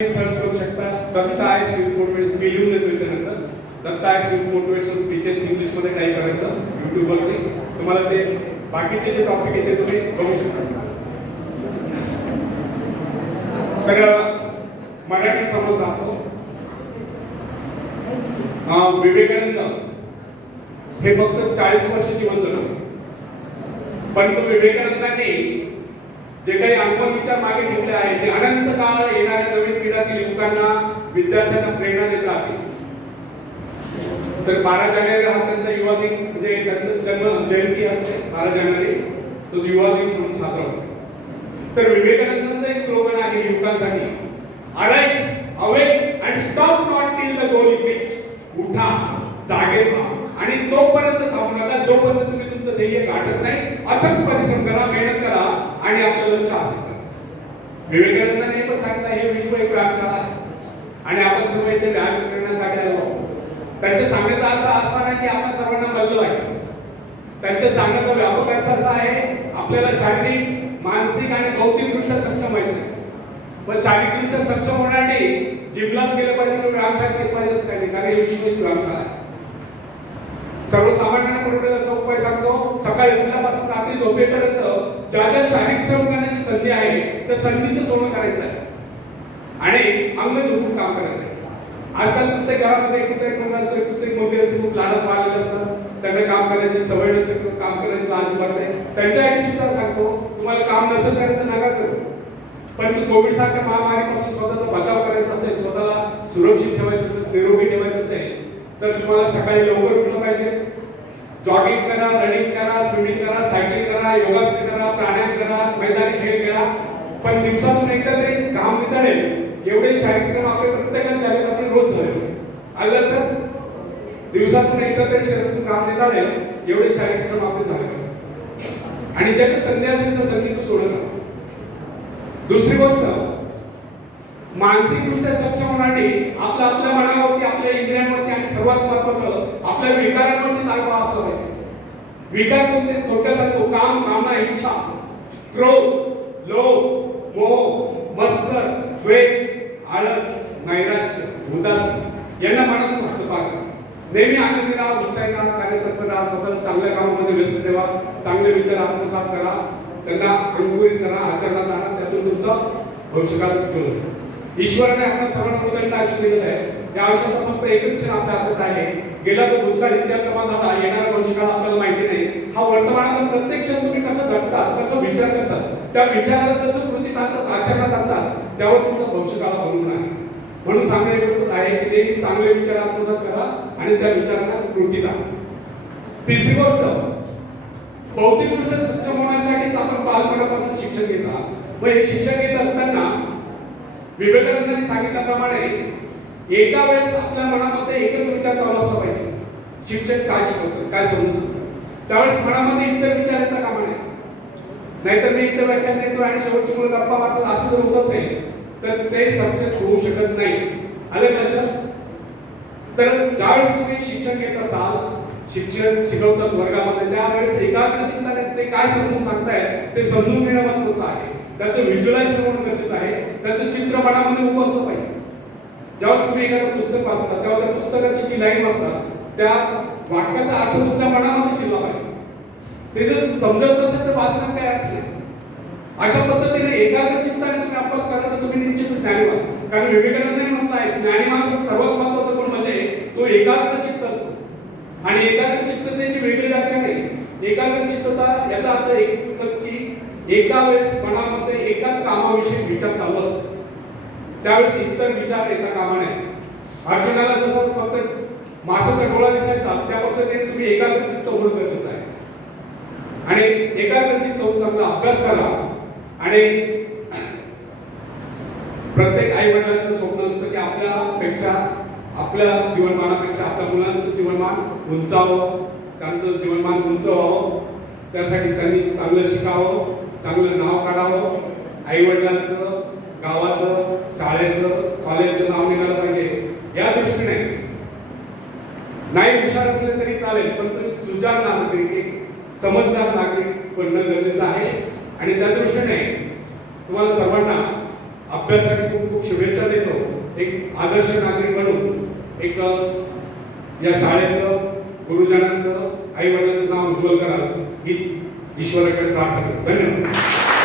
Search करू शकता. दत्ता आहे शिव मोटिवेशन मी लिहून देतो त्यानंतर नंतर दत्ता आहे शिव मोटिवेशन स्पीचेस इंग्लिशमध्ये टाईप करायचं युट्यूब वरती तुम्हाला ते बाकीचे जे टॉपिक आहे ते तुम्ही बघू शकता. तर मराठी समोर सांगतो विवेकानंद. हे फक्त चाळीस वर्ष जिवंत होते पण तो विवेकानंदांनी जे काही अनुभव विचार मागे घेतले आहे ते अनंत काळ येणारे नवीन क्षेत्रातील युवकांना विद्यार्थ्यांना प्रेरणा देत राहते तर बारा जानेवारी हा त्यांचा युवा दिन म्हणजे त्यांचा जन्म जयंती असते बारा जानेवारी. तो युवा दिन म्हणून साजरा होतो. तर विवेकानंदांचा एक स्लोगन आहे युवकांसाठी arise awake and stop not till the goal is reach उठा जागे व्हा आणि तोपर्यंत थांबू नका. जोपर्यंत तुम्ही तुमचं ध्येय गाठत नाही अथक परिश्रम करा मेहनत करा आणि आपलं लक्ष हासिल करा विवेकानंदांनी पण सांगितलं हे विश्व एक व्यायामशाळा आहे आणि आपण सर्व इथे व्यायाम करण्यासाठी आलो आहोत. त्यांच्या सांगण्याचा अर्थ असा नाही की आपण सर्वांना मल्ल व्हायचं त्यांच्या सांगण्याचा व्यापक अर्थ असा आहे आपल्याला शारीरिक मानसिक आणि बौद्धिकदृष्ट्या सक्षम व्हायचं आहे पण शारीरिकदृष्ट्या सक्षम होण्यासाठी जिमलाच गेलं पाहिजे किंवा व्यायामशाळेत गेलं पाहिजे असं काही नाही कारण हे विश्व व्यायामशाळा आहे. सर्वसामान्यांना पुरवलेला असा उपाय सांगतो सकाळी उठल्यापासून रात्री झोपेपर्यंत ज्या ज्या शारीरिक श्रम करण्याची संधी आहे त्या संधीचं सोनं करायचं आहे. आणि अंग झोपून काम करायचं. आहे आजकाल प्रत्येक घरामध्ये एकुलता एक मुलगा असतो प्रत्येक एक मुलगी असते खूप लाडत वाढलेले असतात. त्यांना काम करायची सवय नसते काम करायची लाज वाटते. त्यांच्यासाठी सुद्धा सांगतो तुम्हाला काम नसेल करायचं नका करू. पण तू कोविड सारख्या महामारीपासून स्वतःचा बचाव करायचा असेल स्वतःला सुरक्षित ठेवायचं असेल निरोगी ठेवायचं असेल तर तुम्हाला सकाळी लवकर उठलं पाहिजे. जॉगिंग करा रनिंग करा स्विमिंग करा सायकलिंग करा योगासन करा प्राणायाम करा मैदानी खेळ खेळा. पण दिवसातून एकदा तरी काम नितळेल शारीरिक श्रम झाले पाहिजे रोज झाले पाहिजे आलं लक्षात दिवसातून एकदा तरी शरीरातून काम देता येईल एवढे शारीरिक श्रम आपले झाले पाहिजे. आणि ज्याच्या संधी असेल तर संधीचं सोडत दुसरी गोष्ट मानसिकदृष्ट्या सक्षम होण्यासाठी आपलं आपल्या मनावरती आपल्या इंद्रियांवरती आणि सर्वात महत्वाचं आपल्या विकारांवरती ताबा असं पाहिजे विकार म्हणजे कोणते थोडक्यात सांगतो काम कामना इच्छा क्रोध लोभ मोह मत्सर द्वेष आळस नेहमी आनंदी राहा उत्साही राहा कार्यतत्पर राहा स्वतः चांगल्या कामामध्ये व्यस्त ठेवा चांगले विचार आत्मसात करा त्यांना अंकुरित करा आचरणात आणा त्यातून तुमचं भविष्यकाळ उज्ज्वल ईश्वराने आपल्या सर्वांना उदंड आयुष्य दिलेलं आहे. या आयुष्याचा फक्त एकच क्षण आपल्या हातात आहे. गेला तो भूतकाळ इतिहास जमा झाला येणारा भविष्यकाळ आपल्याला माहिती नाही. हा वर्तमानाचा प्रत्येक क्षण तुम्ही कसं घडतात कसं विचार करतात त्या विचाराला कसं कृतीत आणतात आचरणात आणतात त्यावर तुमचं भविष्यकाळ अवलंबून आहे. म्हणून सांगणे आहे की नेहमी चांगले विचार आत्मसात करा आणि त्या विचारांना कृती द्या. तिसरी गोष्ट बौद्धिकदृष्ट्या सक्षम होण्यासाठीच आपण बालपणापासून शिक्षण घेता आहात. मग हे शिक्षण घेत असताना विवेकानंदांनी सांगितल्याप्रमाणे एका वेळेस आपल्या मनामध्ये एकच विचार चालू असला पाहिजे. शिक्षक काय शिकवतात काय समजून त्यावेळेस मनामध्ये इतर विचार येतात कामा नये नाहीतर मी इतर व्याख्यान देतो आणि शेवटची मुलं गप्पा मारतात असं जर होत असेल तर ते सक्सेस होऊ शकत नाही. आलं लक्षात? तर ज्यावेळेस तुम्ही शिक्षण घेत असाल शिक्षण शिकवतात वर्गामध्ये त्यावेळेस एकाग्र चिंताने ते काय समजून सांगताय ते समजून घेणं महत्वाचं आहे. त्याचं व्हिज्युअलायझेशन होणं गरजेचं आहे. त्याचं चित्र मनामध्ये उभं असलं पाहिजे. ज्यावेळेस तुम्ही एखादं पुस्तक वाचता तेव्हा त्या पुस्तकाची जी लाईन वाचतात त्या वाक्याचा अर्थ तुमच्या मनामध्ये शिरला पाहिजे. ते जर समजत नसेल तर वाचण्यात काय अर्थ अशा पद्धतीने एकाग्र चित्ताने तुम्ही अभ्यास करा तर तुम्ही निश्चित ज्ञानी व्हाल कारण विवेकानंदांनी म्हटलं आहे ज्ञानी माणसाचा सर्वात महत्त्वाचा गुण म्हणजे तो एकाग्र चित्त असतो. आणि एकाग्र चित्ततेची वेगळी व्याख्या नाही. एकाग्र चित्तता याचा अर्थ एकच की एका वेळेस मनामध्ये एकाच कामाविषयी विचार चालू असतो. त्यावेळेस इतर विचार येता कामा नये. अर्जुनाला जसं फक्त माशाचा डोळा दिसायचा त्या पद्धतीने तुम्ही एकाग्र चित्त होणं गरजेचं आणि एकाग्रचित होऊन चांगला अभ्यास करा आणि प्रत्येक आई वडिलांचं स्वप्न असतं की आपल्यापेक्षा आपल्या जीवनमानापेक्षा आपल्या मुलांचं जीवनमान उंचावं त्यांचं जीवनमान उंच व्हावं त्यासाठी त्यांनी चांगलं शिकावं चांगलं नाव काढावं. आई वडिलांचं गावाचं शाळेचं कॉलेजचं नाव निघालं पाहिजे. या दृष्टीने. नाही हुशार असले तरी चालेल पण तुम्ही सुजाण नागरिक समजदार नागरिक बनणं गरजेचं आहे. आणि त्या दृष्टीने तुम्हाला सर्वांना अभ्यासासाठी खूप खूप शुभेच्छा देतो. एक आदर्श नागरिक म्हणून एक या शाळेचं गुरुजनांचं आई वडिलांचं नाव उज्ज्वल कराल हीच ईश्वराकडे प्रार्थना धन्यवाद.